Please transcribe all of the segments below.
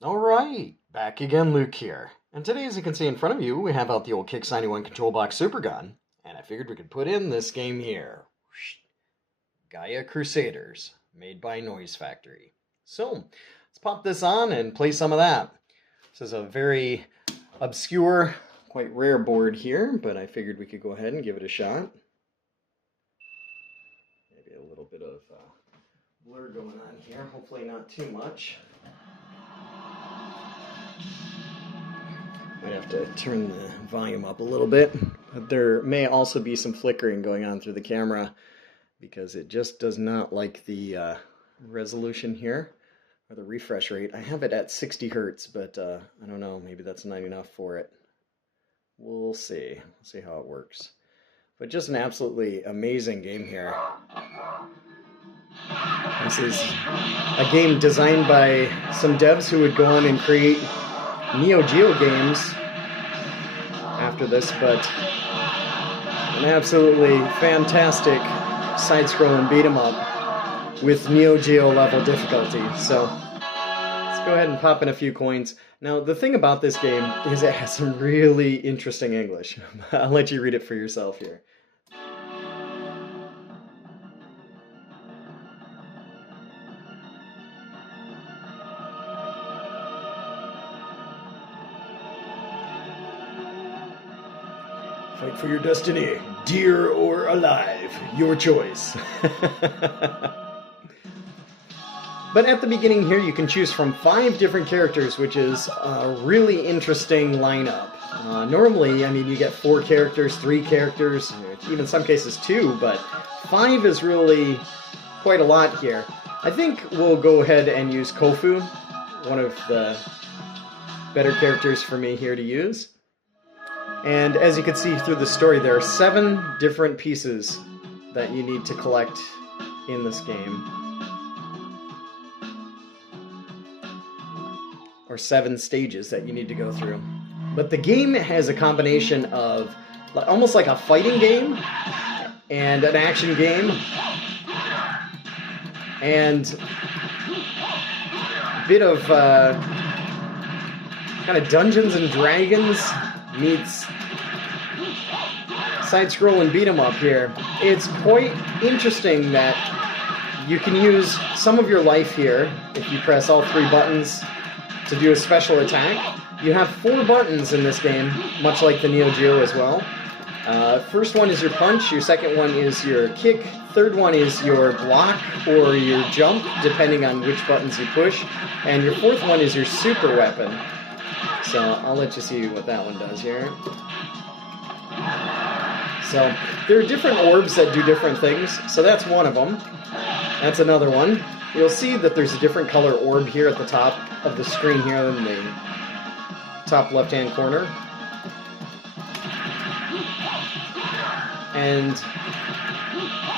Alright, back again, Luke here. And today, as you can see in front of you, we have out the old Kix 91 Control Box Super Gun, and I figured we could put in this game here. Gaia Crusaders, made by Noise Factory. So, let's pop this on and play some of that. This is a very obscure, quite rare board here, but I figured we could go ahead and give it a shot. Maybe a little bit of blur going on here, hopefully not too much. Might have to turn the volume up a little bit. But there may also be some flickering going on through the camera because it just does not like the resolution here, or the refresh rate. I have it at 60 hertz, but I don't know, maybe that's not enough for it. We'll see. We'll see how it works. But just an absolutely amazing game here. This is a game designed by some devs who would go on and create Neo Geo games after this, but an absolutely fantastic side-scrolling beat-em-up with Neo Geo level difficulty. So let's go ahead and pop in a few coins. Now the thing about this game is it has some really interesting English. I'll let you read it for yourself here. Fight for your destiny, dear or alive, your choice. But at the beginning here, you can choose from 5 different characters, which is a really interesting lineup. Normally, I mean, you get 4 characters, 3 characters, even some cases 2, but 5 is really quite a lot here. I think we'll go ahead and use Kofu, one of the better characters for me here to use. And as you can see through the story, there are 7 different pieces that you need to collect in this game. Or 7 stages that you need to go through. But the game has a combination of almost like a fighting game and an action game and a bit of kind of Dungeons and Dragons meets side-scrolling beat-em-up here. It's quite interesting that you can use some of your life here if you press all 3 buttons to do a special attack. You have 4 buttons in this game, much like the Neo Geo as well. First one is your punch, your second one is your kick, third one is your block or your jump, depending on which buttons you push, and your fourth one is your super weapon. So I'll let you see what that one does here. So there are different orbs that do different things. So that's one of them. That's another one. You'll see that there's a different color orb here at the top of the screen here in the top left-hand corner. And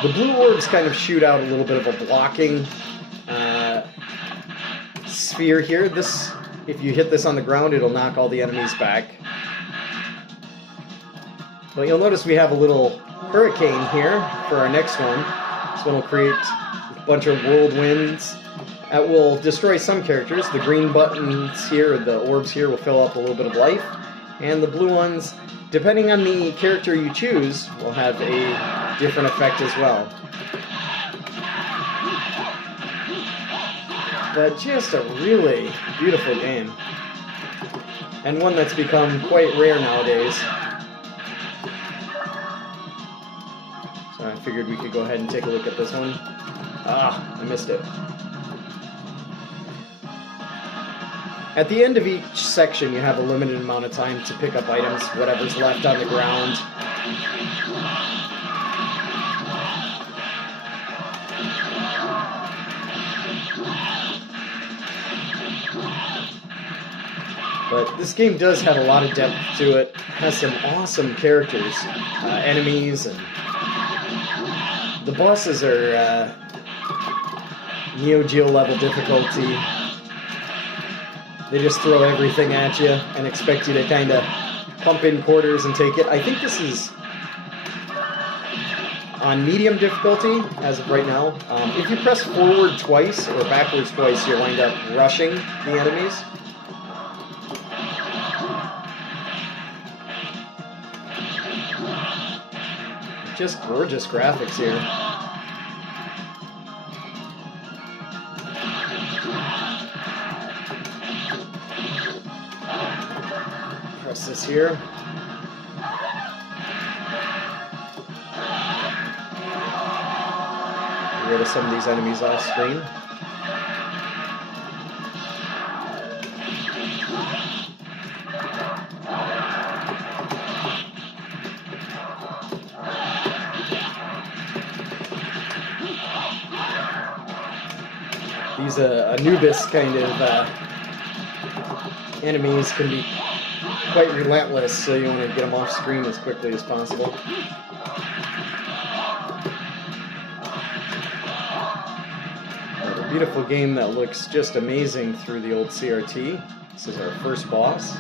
the blue orbs kind of shoot out a little bit of a blocking sphere here. This, if you hit this on the ground, it'll knock all the enemies back. But you'll notice we have a little hurricane here for our next one. This one will create a bunch of whirlwinds that will destroy some characters. The green buttons here, the orbs here, will fill up a little bit of life. And the blue ones, depending on the character you choose, will have a different effect as well. But just a really beautiful game. And one that's become quite rare nowadays. So I figured we could go ahead and take a look at this one. Ah, I missed it. At the end of each section, you have a limited amount of time to pick up items, whatever's left on the ground. But this game does have a lot of depth to it. It has some awesome characters, enemies, and the bosses are Neo Geo level difficulty. They just throw everything at you and expect you to kind of pump in quarters and take it. I think this is on medium difficulty as of right now. If you press forward twice or backwards twice, you'll wind up rushing the enemies. Just gorgeous graphics here. Press this here. Get rid of some of these enemies off screen. These Anubis kind of enemies can be quite relentless, so you want to get them off screen as quickly as possible. A beautiful game that looks just amazing through the old CRT. This is our first boss.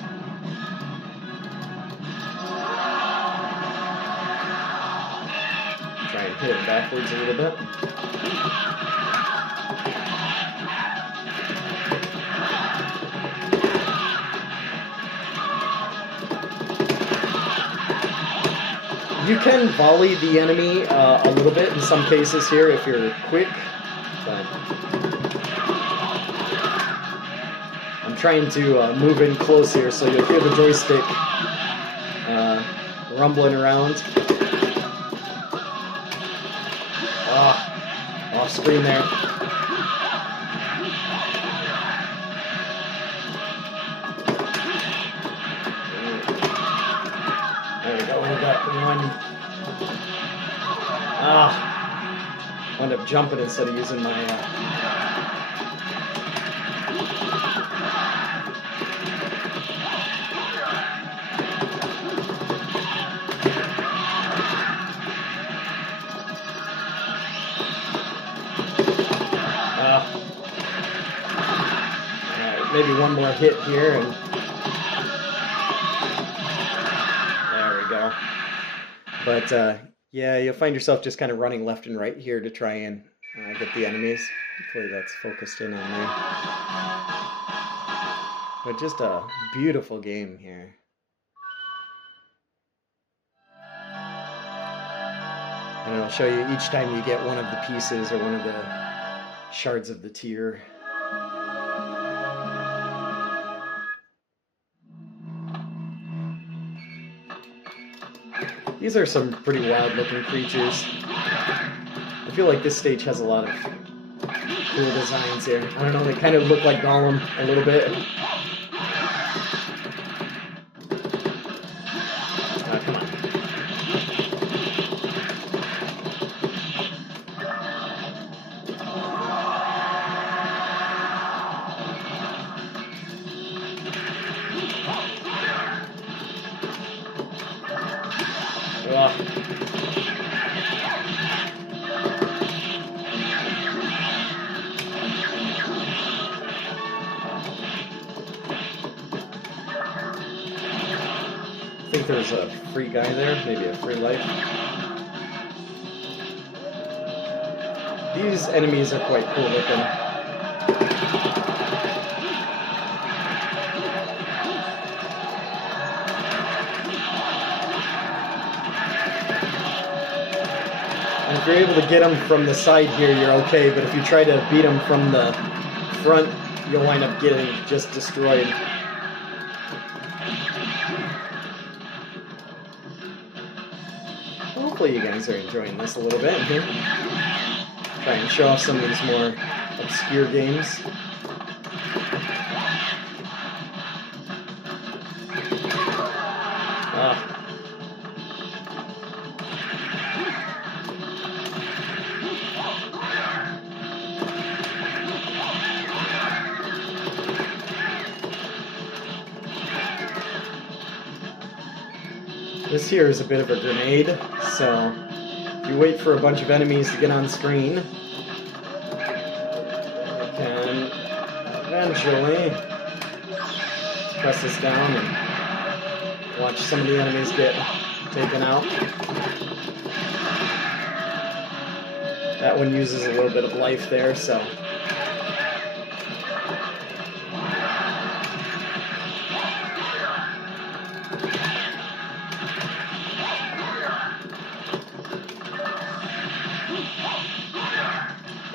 Try and hit it backwards a little bit. You can volley the enemy a little bit in some cases here if you're quick, but I'm trying to move in close here, so you'll hear the joystick rumbling around. Off screen there. There we go, we got one. Wound up jumping instead of using my Alright, maybe one more hit here and there we go. But yeah, you'll find yourself just kind of running left and right here to try and get the enemies. Hopefully that's focused in on there. But just a beautiful game here. And it'll show you each time you get one of the pieces or one of the shards of the tier. These are some pretty wild looking creatures. I feel like this stage has a lot of cool designs here. I don't know, they kind of look like Gollum a little bit. Come on. I think there's a free guy there, maybe a free life. These enemies are quite cool looking. And if you're able to get them from the side here, you're okay, but if you try to beat them from the front, you'll wind up getting just destroyed. Hopefully you guys are enjoying this a little bit here. Try and show off some of these more obscure games. This here is a bit of a grenade, so if you wait for a bunch of enemies to get on screen, you can eventually press this down and watch some of the enemies get taken out. That one uses a little bit of life there, so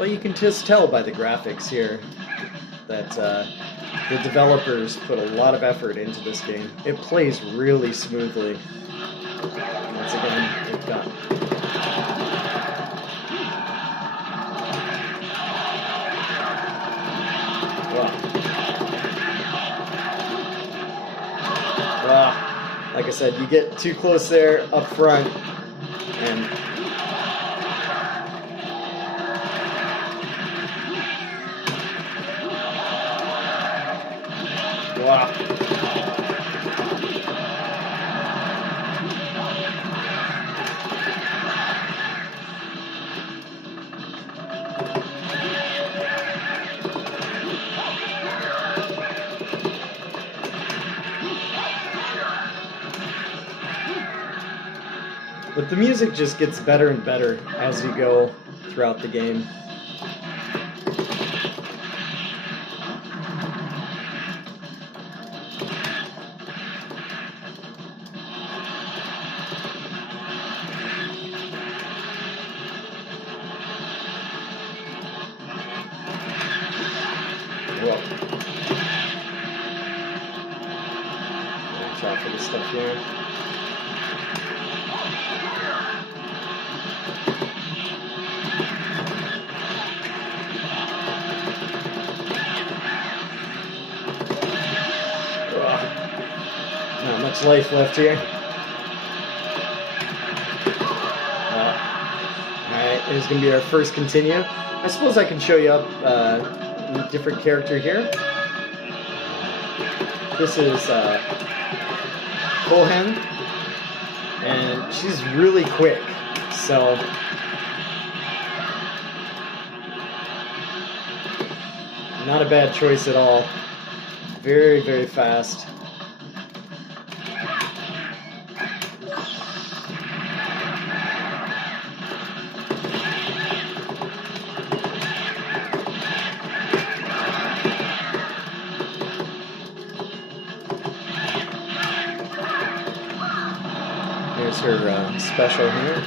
But you can just tell by the graphics here that the developers put a lot of effort into this game. It plays really smoothly. Once again, it got... Like I said, you get too close there up front, and wow. But the music just gets better and better as you go throughout the game. Whoa. Watch out for this stuff here. Not much life left here. Alright, here's going to be our first continue. I suppose I can show you up a different character here. This is Kohen, and she's really quick, so not a bad choice at all. Very, very fast. Here's her special here.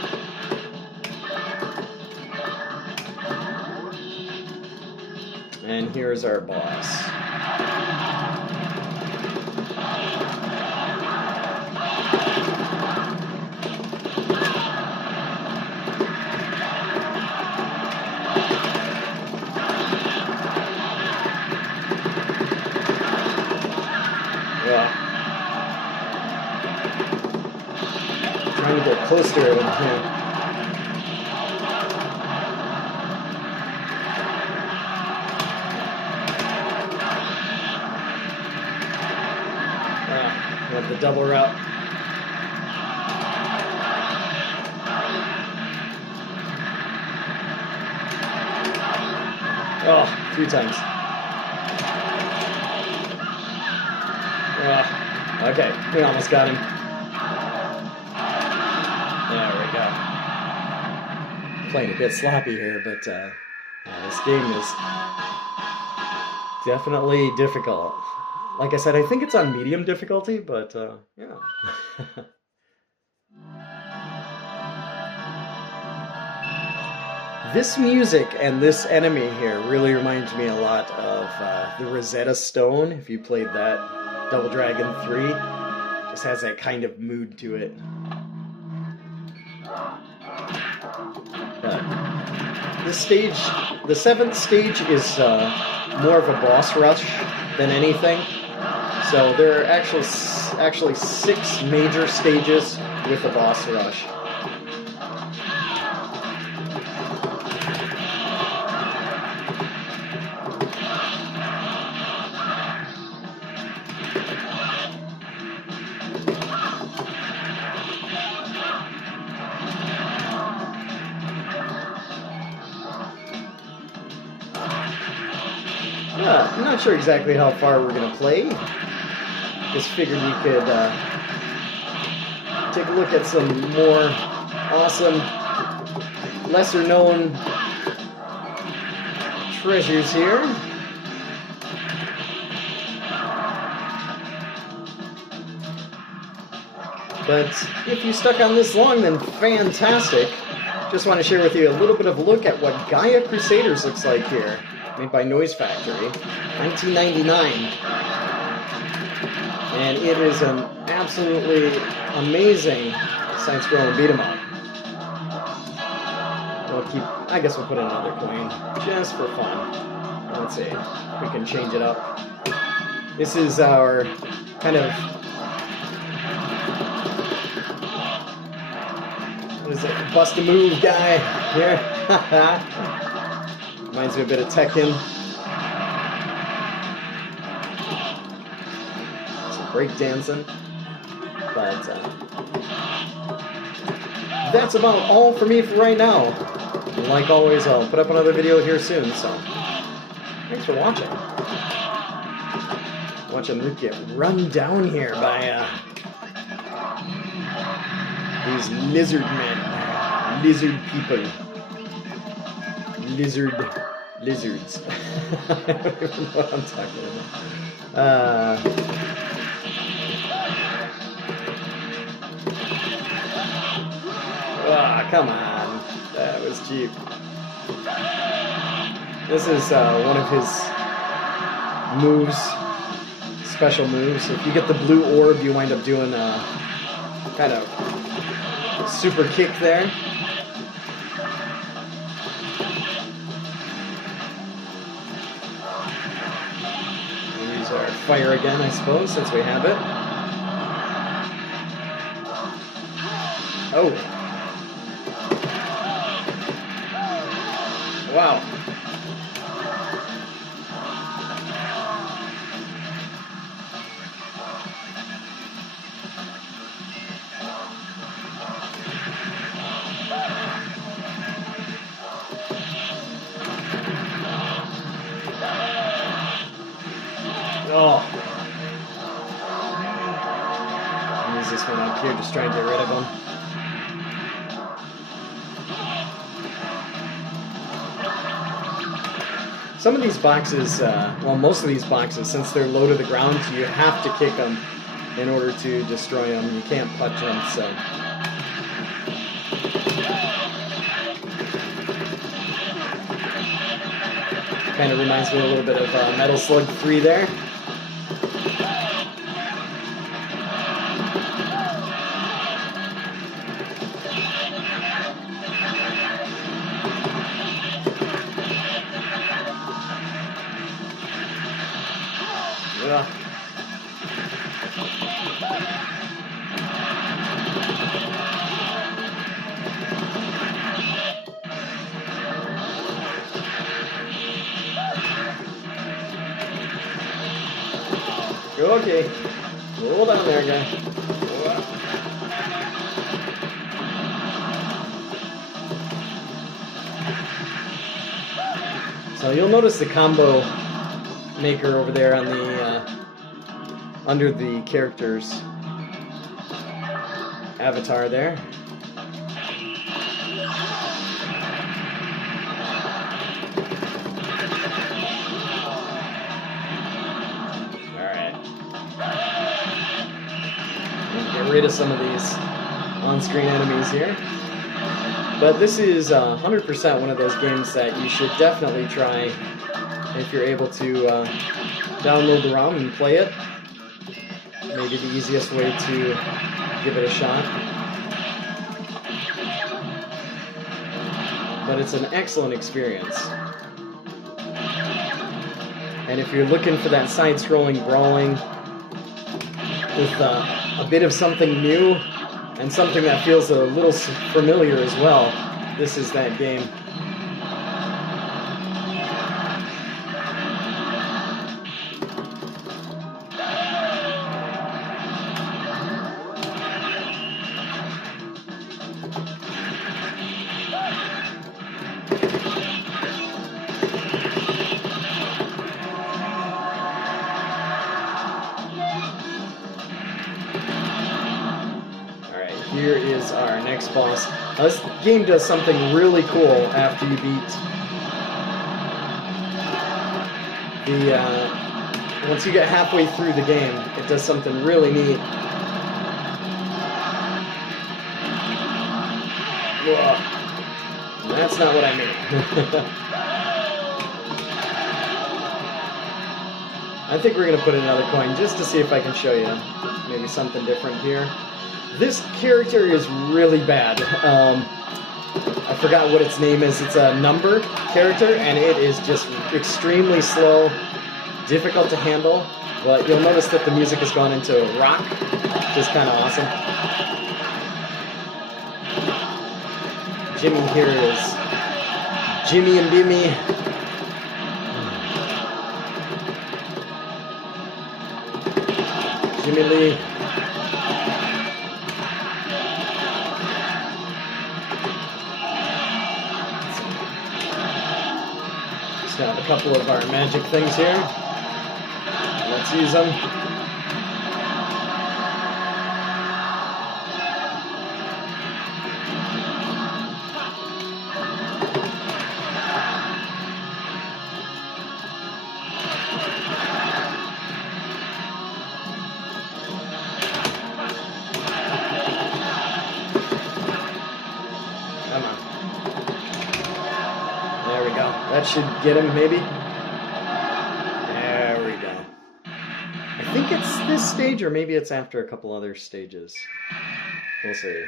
And here's our boss. Trying to get close to her when I can. Got the double route. Oh, a few times. Okay, we almost got him. There we go. Playing a bit sloppy here, but yeah, this game is definitely difficult. Like I said, I think it's on medium difficulty, but yeah. This music and this enemy here really reminds me a lot of the Rosetta Stone. If you played that, Double Dragon 3, just has that kind of mood to it. This stage, the 7th stage, is more of a boss rush than anything. So there are actually 6 major stages with a boss rush. I'm not sure exactly how far we're going to play. Just figured we could take a look at some more awesome, lesser-known treasures here. But if you stuck on this long, then fantastic. just want to share with you a little bit of a look at what Gaia Crusaders looks like here. Made by Noise Factory, 1999. And it is an absolutely amazing side-scrolling beat-em-up. I guess we'll put in another coin, just for fun. Let's see if we can change it up. This is our kind of, what is it, bust a move guy here. Reminds me a bit of Tekken. Some breakdancing. But that's about all for me for right now. And like always, I'll put up another video here soon, so thanks for watching. Watching Luke get run down here by these lizard men. Lizard people. Lizards. I don't even know what I'm talking about. Come on. That was cheap. This is one of his moves, special moves. If you get the blue orb, you wind up doing a kind of super kick there. We'll use our fire again, I suppose, since we have it. Oh. Wow. Oh. Use this one up here, just try and get rid of them. Some of these boxes, well, most of these boxes, since they're low to the ground, you have to kick them in order to destroy them. You can't punch them, so. Kind of reminds me a little bit of Metal Slug 3 there. Yeah. Okay, roll down there, guy. So you'll notice the combo maker over there on the under the character's avatar there. Get rid of some of these on-screen enemies here. But this is 100% one of those games that you should definitely try if you're able to download the ROM and play it. Maybe the easiest way to give it a shot. But it's an excellent experience. And if you're looking for that side-scrolling brawling with a bit of something new and something that feels a little familiar as well, this is that game. Here is our next boss. Now, this game does something really cool after you beat the, once you get halfway through the game, it does something really neat. Whoa. That's not what I mean. I think we're going to put another coin just to see if I can show you maybe something different here. This character is really bad. I forgot what its name is. It's a number character, and it is just extremely slow, difficult to handle. But you'll notice that the music has gone into rock, which is kind of awesome. Jimmy here is Jimmy and Bimmy. Jimmy Lee. Just have a couple of our magic things here. Let's use them. Come on. There we go. That should get him, maybe. There we go. I think it's this stage, or maybe it's after a couple other stages. We'll see.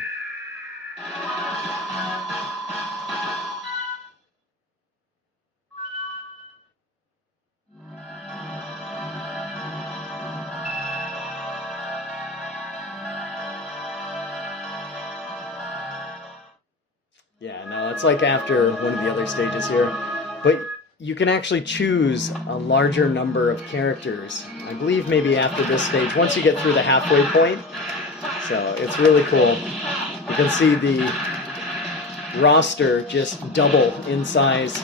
Yeah, no, it's like after one of the other stages here. But you can actually choose a larger number of characters. I believe maybe after this stage, once you get through the halfway point. So it's really cool. You can see the roster just double in size,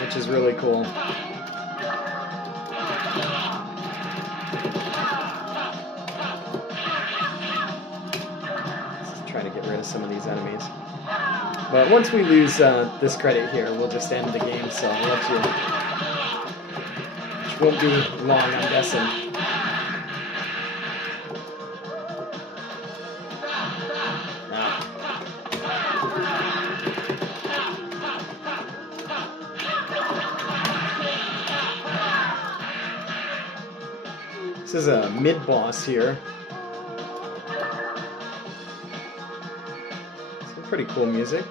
which is really cool. Let's try to get rid of some of these enemies. But once we lose this credit here, we'll just end the game, so we'll let you... which won't be long, I'm guessing. This is a mid-boss here. Some pretty cool music.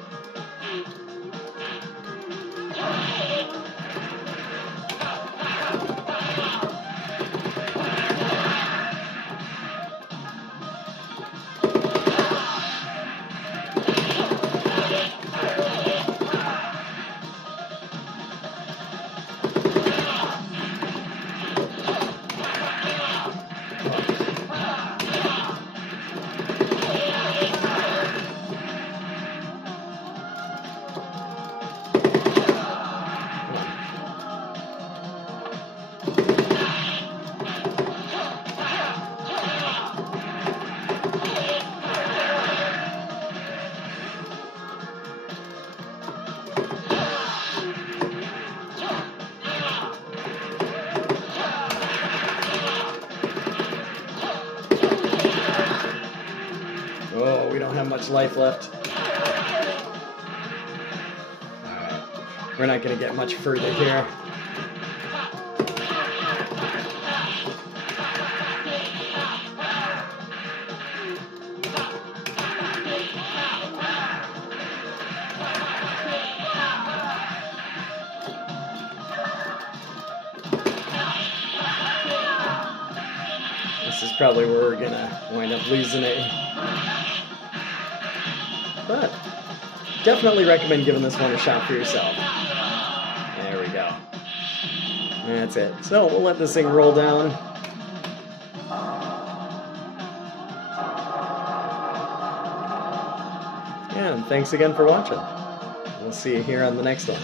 Oh, we don't have much life left. Alright. We're not going to get much further here. This is probably where we're going to wind up losing it. But definitely recommend giving this one a shot for yourself. There we go. That's it. So we'll let this thing roll down. And thanks again for watching. We'll see you here on the next one.